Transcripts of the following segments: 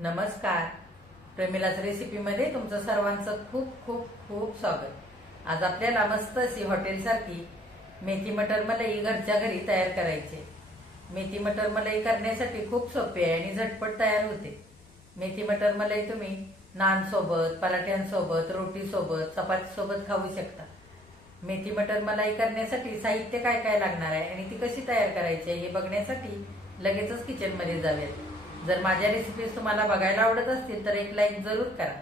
नमस्कार. प्रेमिलाच रेसिपीमध्ये तुमचं सर्वांचं खूप खूप खूप स्वागत. आज आपल्याला मस्त अशी हॉटेलसारखी मेथी मटर मलाई घरच्या घरी तयार करायची. मेथी मटर मलाई करण्यासाठी खूप सोपी आहे आणि झटपट तयार होते. मेथी मटर मलाई तुम्ही नान सोबत, पराठ्यांसोबत, रोटी सोबत, चपाती सोबत खाऊ शकता. मेथी मटर मलाई करण्यासाठी साहित्य काय काय लागणार आहे आणि ती कशी तयार करायची हे बघण्यासाठी लगेचच किचन मध्ये जाऊयात. जर माझ्या रेसिपीज तुम्हाला बघायला आवडत असतील तर एक लाईक जरूर करा.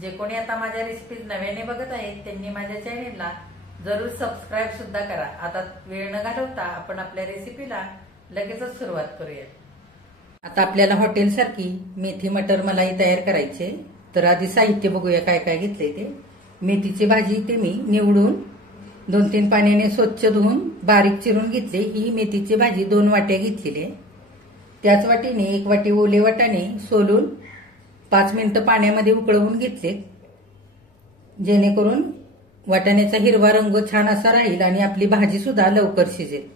जे कोणी आता माझ्या रेसिपीज नव्याने बघत आहेत त्यांनी माझ्या चॅनेलला जरूर सबस्क्राईब सुद्धा करा. आता वेळ न घालवता आपण आपल्या रेसिपीला लगेचच सुरुवात करूया. आता आपल्याला हॉटेलसारखी मेथी मटर मलाई तयार करायचे. तर आधी साहित्य बघूया काय काय घेतलंय ते. मेथीची भाजी ते मी निवडून 2-3 पाण्याने स्वच्छ धुवून बारीक चिरून घेतले. ही मेथीची भाजी 2 वाट्या घेतलेली आहे. त्याच वाटीने 1 वाटी ओले वाटाणे सोलून 5 मिनिटं पाण्यामध्ये उकळवून घेतले, जेणेकरून वाटाण्याचा हिरवा रंग छान असा राहील आणि आपली भाजी सुद्धा लवकर शिजेल.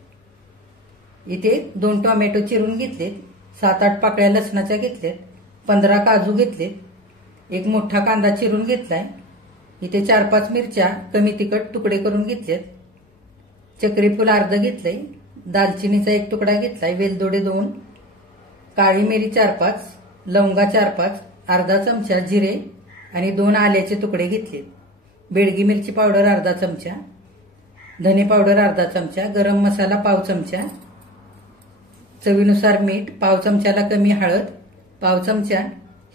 इथे 2 टोमॅटो चिरून घेतलेत, 7-8 पाकळ्या लसणाच्या घेतल्यात, 15 काजू घेतलेत, 1 मोठा कांदा चिरून घेतलाय. इथे 4-5 मिरच्या कमी तिखट तुकडे करून घेतलेत, चक्रीफूल अर्ध घेतलंय, दालचिनीचा 1 तुकडा घेतलाय, वेलदोडे 2, काळी मिरी 4-5, लवंगा 4-5, अर्धा चमचा जिरे आणि 2 आल्याचे तुकडे घेतलेत, बेडगी मिरची पावडर अर्धा चमचा, धने पावडर अर्धा चमचा, गरम मसाला पाव चमचा, चवीनुसार मीठ, पाव चमच्याला कमी हळद, पाव चमचा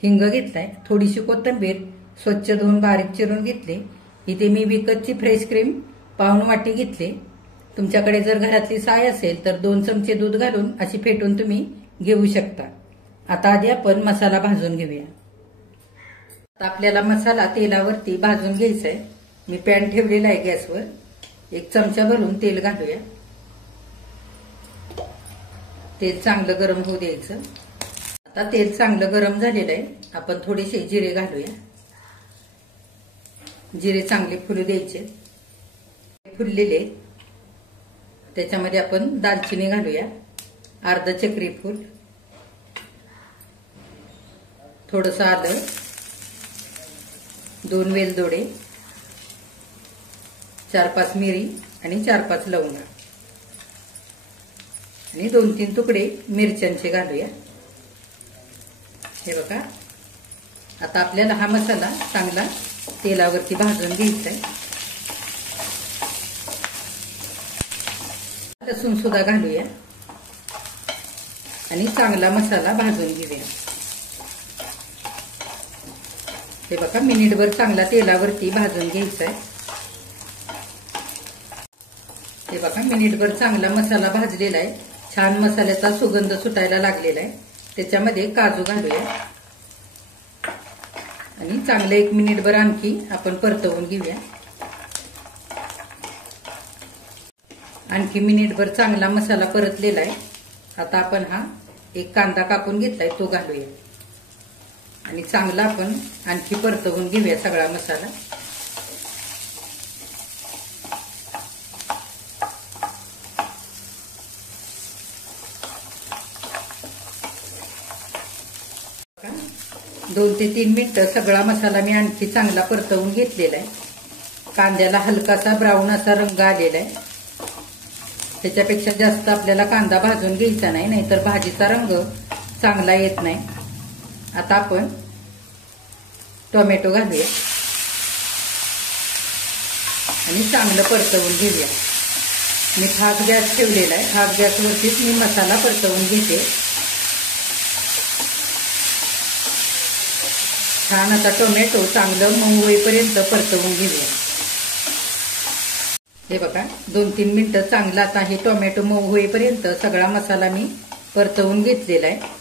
हिंग घेतलाय, थोडीशी कोथिंबीर स्वच्छ धुवून बारीक चिरून घेतले. इथे मी विकतची फ्रेश क्रीम पाऊण वाटी घेतले. तुमच्याकडे जर घरातली साय असेल तर 2 चमचे दूध घालून अशी फेटून तुम्ही घेऊ शकता. आता आधी आपण मसाला भाजून घेऊया. आता आपल्याला मसाला तेलावरती भाजून घ्यायचा आहे. मी पॅन ठेवलेला आहे गॅसवर. 1 चमचा भरून तेल घालूया. तेल चांगलं गरम होऊ द्यायचं. आता तेल चांगलं गरम झालेलं आहे. आपण थोडेसे जिरे घालूया. जिरे चांगले फुलू द्यायचे. फुललेले त्याच्यामध्ये आपण दालचिनी घालूया, अर्ध चक्रीफूल, थोडंसं आलं, 2 वेलदोडे, 4-5 मिरी आणि 4-5 लवंगा आणि 2-3 तुकडे मिरच्यांचे घालूया. हे बघा. आता आपल्याला हा मसाला चांगला तेलावरती भाजून घ्यायचा आहे. लसूण सुद्धा घालूया आणि चांगला मसाला भाजून घेऊया. हे बघा, मिनिटभर चांगला तेलावरती भाजून घ्यायचा आहे. हे बघा, मिनिटभर चांगला मसाला भाजलेला आहे. छान मसाल्याचा सुगंध सुटायला लागलेला आहे. त्याच्यामध्ये काजू घालूया आणि चांगलं 1 मिनिटभर आणखी आपण परतवून घेऊया. आणखी मिनिटभर चांगला मसाला परतलेला आहे. आता आपण हा 1 कांदा कापून घेतलाय तो घालूया आणि चांगला आपण आणखी परतवून घेऊया सगळा मसाला. का 2 ते 3 मिनिटं सगळा मसाला मी आणखी चांगला परतवून घेतलेला आहे. कांद्याला हलकासा ब्राऊन असा रंग आलेला आहे. त्याच्यापेक्षा जास्त आपल्याला कांदा भाजून घ्यायचा नाही, नाहीतर भाजीचा रंग चांगला येत नाही. आता आपण टोमॅटो घालूया आणि चांगलं परतवून घेऊया. मी हाफ गॅस ठेवलेला आहे. हाफ गॅसवरतीच मी मसाला परतवून घेते. छान आता टोमॅटो चांगलं मऊ होईपर्यंत परतवून घेऊया. हे बघा, 2-3 मिनिटं चांगला आता हे टोमॅटो मऊ होईपर्यंत सगळा मसाला मी परतवून घेतलेला आहे.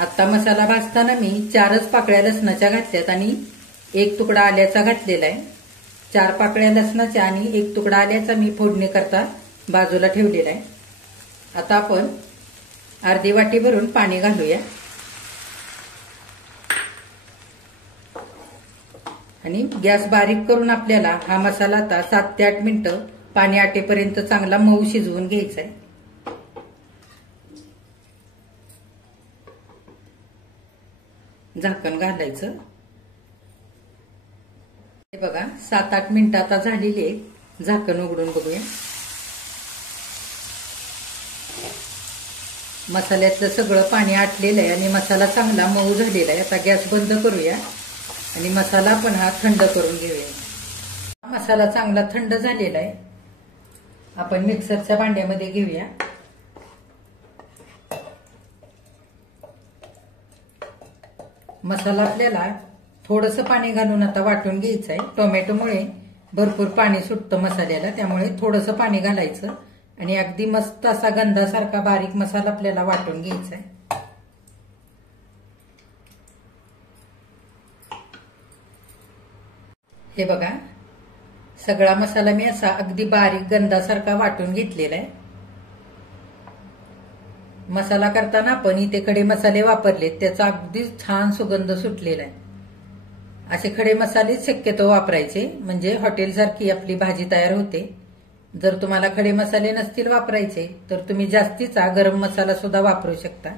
आता मसाला भाजताना मी 4च पाकळ्या लसणाच्या घातल्यात आणि 1 तुकडा आल्याचा घातलेला आहे. 4 पाकळ्या लसणाच्या आणि 1 तुकडा आल्याचा मी फोडणी करता बाजूला ठेवलेला आहे. आता आपण अर्धी वाटी भरून पाणी घालूया आणि गॅस बारीक करून आपल्याला हा मसाला आता 7 ते 8 मिनिटं पाणी आटेपर्यंत चांगला मऊ शिजवून घ्यायचा आहे. झाकण घालायचं. हे बघा 7-8 मिनिटं आता झालेली आहे. झाकण उघडून बघूया. मसाल्यातलं सगळं पाणी आटलेलं आहे आणि मसाला चांगला मऊ झालेला आहे. आता गॅस बंद करूया आणि मसाला पण हा थंड करून घेऊया. मसाला चांगला थंड झालेला आहे. आपण मिक्सरच्या भांड्यामध्ये घेऊया. मसाला आपल्याला थोडंसं पाणी घालून आता वाटून घ्यायचं आहे. टोमॅटोमुळे भरपूर पाणी सुटतं मसाल्याला, त्यामुळे थोडंसं पाणी घालायचं आणि अगदी मस्त असा गंधासारखा बारीक मसाला आपल्याला वाटून घ्यायचा आहे. हे बघा सगळा मसाला मी असा अगदी बारीक गंधासारखा वाटून घेतलेला आहे. मसाला करताना आपण इथे खडे मसाले वापरले, त्याचा अगदी छान सुगंध सुटलेला आहे. असे खडे मसाले शक्यतो वापरायचे, म्हणजे हॉटेलसारखी आपली भाजी तयार होते. जर तुम्हाला खडे मसाले नसतील वापरायचे तर तुम्ही जास्तीचा गरम मसाला सुद्धा वापरू शकता.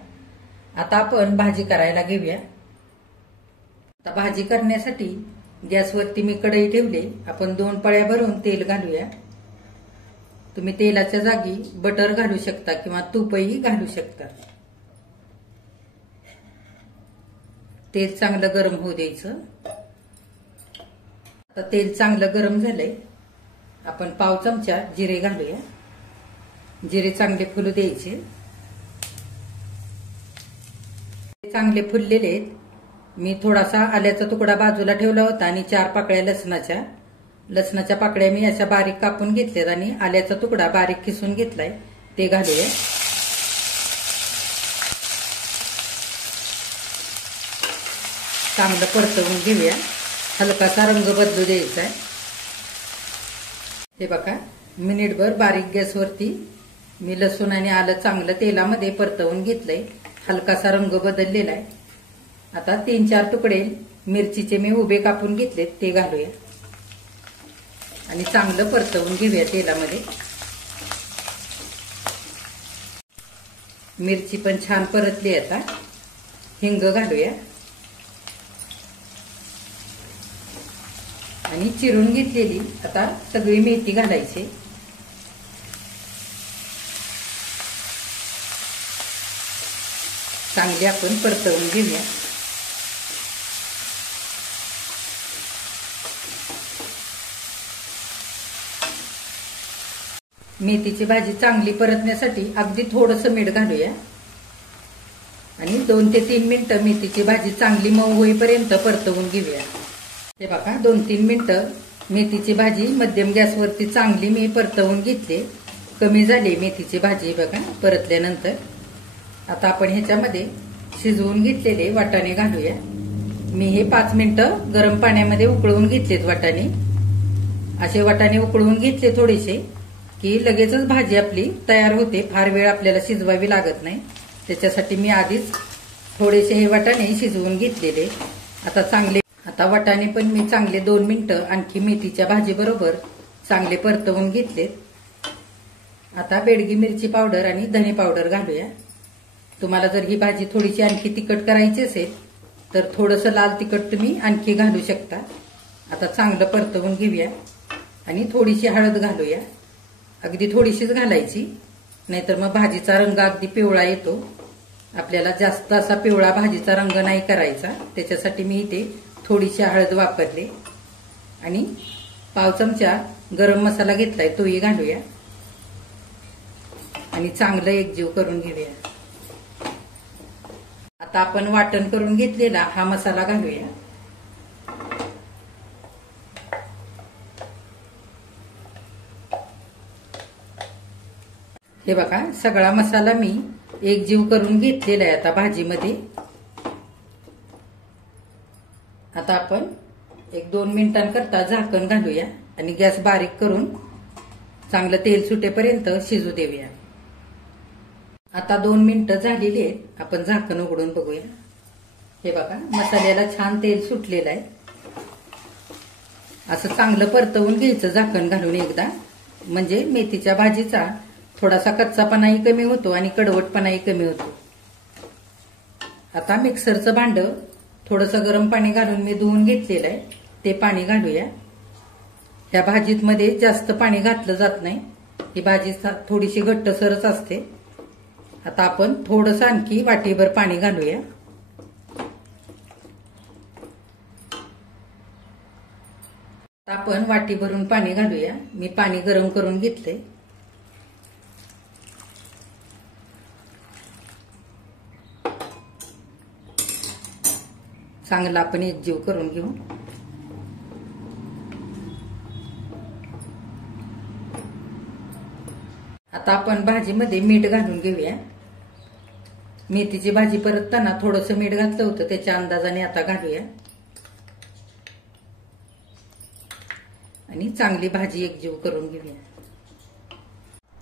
आता आपण भाजी करायला घेऊया. आता भाजी करण्यासाठी गॅसवरती मी कढई ठेवली. आपण 2 पळ्या भरून तेल घालूया. तुम्ही तेलाच्या जागी बटर घालू शकता किंवा तूपही घालू शकता. तेल चांगलं गरम होऊ द्यायचं. आता तेल चांगलं गरम झालंय. आपण पाव चमचा जिरे घालूया. जिरे चांगले फुलू द्यायचे. चांगले फुललेले आहेत. मी थोडासा आल्याचा तुकडा बाजूला ठेवला होता आणि 4 पाकळ्या लसणाच्या पाकळ्या मी अशा बारीक कापून घेतल्यात आणि आल्याचा तुकडा बारीक किसून घेतलाय, ते घालूया. चांगलं परतवून घेऊया. हलकासा रंग बदलू द्यायचा आहे. हे बघा मिनिटभर बारीक गॅसवरती मी लसूण आणि आलं चांगलं तेलामध्ये परतवून घेतलंय. हलकासा रंग बदललेला आहे. आता 3-4 तुकडे मिरचीचे मी उभे कापून घेतलेत, ते घालूया आणि चांगलं परतवून घेऊया तेलामध्ये. मिरची पण छान परतली. आता हिंग घालूया आणि चिरून घेतलेली आता सगळी मेथी घालायची. चांगली आपण परतवून घेऊया. मेथीची भाजी चांगली परतण्यासाठी अगदी थोडंसं मीठ घालूया आणि 2 ते 3 मिनिटं मेथीची भाजी चांगली मऊ होईपर्यंत परतवून घेऊया. हे बघा 2-3 मिनिटं मेथीची भाजी मध्यम गॅसवरती चांगली मी परतवून घेतली. कमी झाली मेथीची भाजी बघा परतल्यानंतर. आता आपण ह्याच्यामध्ये शिजवून घेतलेले वाटाणे घालूया. मी हे 5 मिनिटं गरम पाण्यामध्ये उकळवून घेतलेत वाटाणे. असे वाटाणे उकळवून घेतले थोडेसे की लगेचच भाजी आपली तयार होते. फार वेळ आपल्याला शिजवावी लागत नाही. त्याच्यासाठी मी आधीच थोडेसे हे वाटाणे शिजवून घेतलेले. आता वाटाणे पण मी चांगले 2 मिनिटं आणखी मेथीच्या भाजी बरोबर चांगले परतवून घेतलेत. आता बेडगी मिरची पावडर आणि धने पावडर घालूया. तुम्हाला जर ही भाजी थोडीशी आणखी तिखट करायची असेल तर थोडंसं लाल तिखट तुम्ही आणखी घालू शकता. आता चांगलं परतवून घेऊया आणि थोडीशी हळद घालूया. अगदी थोडीशीच घालायची, नाहीतर मग भाजीचा रंग अगदी पिवळा येतो. आपल्याला जास्त असा पिवळा भाजीचा रंग नाही करायचा, त्याच्यासाठी मी इथे थोडीशी हळद वापरली आणि पाव चमचा गरम मसाला घेतलाय तोही घालूया आणि चांगलं एकजीव करून घेऊया. आता आपण वाटण करून घेतलेला हा मसाला घालूया. हे बघा सगळा मसाला मी एकजीव करून घेतलेला आहे आता भाजीमध्ये. आता आपण 1-2 मिनिटांकरता झाकण घालूया आणि गॅस बारीक करून चांगलं तेल सुटेपर्यंत शिजू देऊया. आता 2 मिनिटं झालेली आहेत. आपण झाकण उघडून बघूया. हे बघा मसाल्याला छान तेल सुटलेलं आहे. असं चांगलं परतवून घ्यायचं झाकण घालून एकदा, म्हणजे मेथीच्या भाजीचा थोडासा कच्चापणाही कमी होतो आणि कडवटपणाही कमी होतो. आता मिक्सरचं भांड थोडंसं गरम पाणी घालून मी धुवून घेतलेलं आहे, ते पाणी घालूया. या भाजीत मध्ये जास्त पाणी घातलं जात नाही, ही भाजी थोडीशी घट्टसरच असते. आता आपण थोडंसं आणखी वाटीभर पाणी घालूया. आपण वाटी भरून पाणी घालूया. मी पाणी गरम करून घेतले. चांगला आपण एकजीव करून घेऊ. आता आपण भाजीमध्ये मीठ घालून घेऊया. मेथीची भाजी परतताना थोडंसं मीठ घातलं होतं, त्याच्या अंदाजाने आता घालूया आणि चांगली भाजी एकजीव करून घेऊया.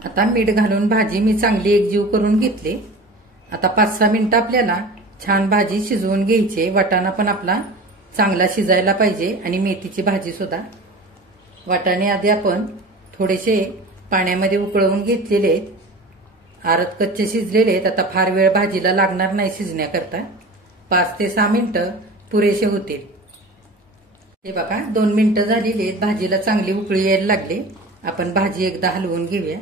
आता मीठ घालून भाजी मी चांगली एकजीव करून घेतली. आता 5-6 मिनिटं आपल्याला छान भाजी शिजवून घ्यायची. वाटाणा पण आपला चांगला शिजायला पाहिजे आणि मेथीची भाजी सुद्धा. वाटाणे आधी आपण थोडेसे पाण्यामध्ये उकळवून घेतलेले आहेत, आरत कच्चे शिजलेले आहेत. आता फार वेळ भाजीला लागणार नाही शिजण्याकरता, 5 ते 6 मिनिटं पुरेसे होतील. हे बघा 2 मिनिटं झालेली आहेत, भाजीला चांगली उकळी यायला लागली. आपण भाजी एकदा हलवून घेऊया.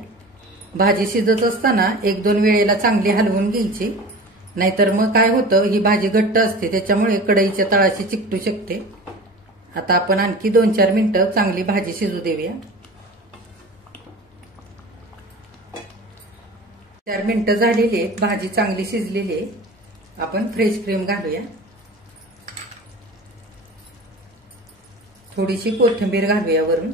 भाजी शिजत असताना 1-2 वेळेला चांगली हलवून घ्यायची, नाहीतर मग काय होतं, ही भाजी घट्ट असते त्याच्यामुळे कढईच्या तळाशी चिकटू शकते. आता आपण आणखी 2-4 मिनिटं चांगली भाजी शिजू देऊया. 4 मिनिटं झालेली आहेत, भाजी चांगली शिजलेली आहे. आपण फ्रेश क्रीम घालूया. थोडीशी कोथिंबीर घालूया वरून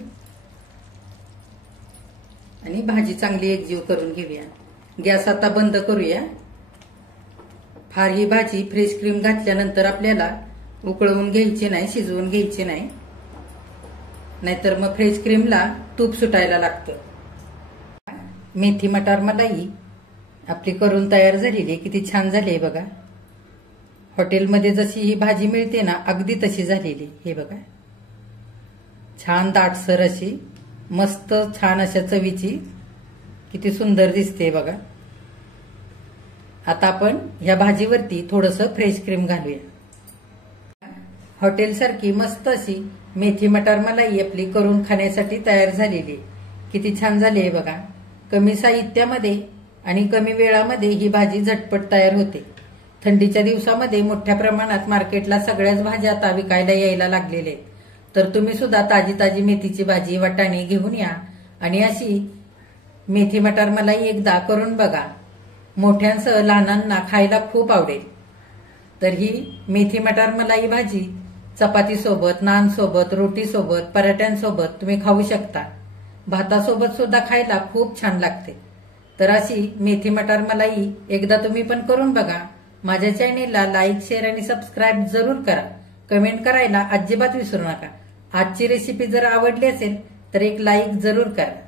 आणि भाजी चांगली एकजीव करून घेऊया. गॅस आता बंद करूया. फार ही भाजी फ्रेश क्रीम घातल्यानंतर आपल्याला उकळवून घ्यायची नाही, शिजवून घ्यायची नाही, नाहीतर मग फ्रेश क्रीमला तूप सुटायला लागतं. मेथी मटार मलाई आपली करून तयार झालेली, किती छान झाली आहे बघा. हॉटेलमध्ये जशी ही भाजी मिळते ना, अगदी तशी झालेली. हे बघा छान दाटसर अशी, मस्त छान अशा चवीची, किती सुंदर दिसते बघा. आता आपण ह्या भाजीवरती थोडंसं फ्रेश क्रीम घालूया. हॉटेलसारखी मस्त अशी मेथी मटार मलाई आपली करून खाण्यासाठी तयार झालेली. किती छान झाली आहे बघा. कमी साहित्यामध्ये आणि कमी वेळामध्ये ही भाजी झटपट तयार होते. थंडीच्या दिवसामध्ये मोठ्या प्रमाणात मार्केटला सगळ्याच भाज्या आता विकायला यायला लागलेल्या आहेत. तर तुम्ही सुद्धा ताजी ताजी मेथीची भाजी, वाटाणे घेऊन या आणि अशी मेथी मटार मलाई एकदा करून बघा. मोठ्यांसह लहानांना खायला खूप आवडेल. तर ही मेथी मटार मलाई भाजी चपातीसोबत, नानसोबत, रोटीसोबत, पराठ्यांसोबत तुम्ही खाऊ शकता. भातासोबत सुद्धा खायला खूप छान लागते. तर अशी मेथी मटार मलाई एकदा तुम्ही पण करून बघा. माझ्या चॅनेलला लाईक, शेअर आणि सबस्क्राईब जरूर करा. कमेंट करायला अजिबात विसरू नका. आजची रेसिपी जर आवडली असेल तर एक लाईक जरूर करा.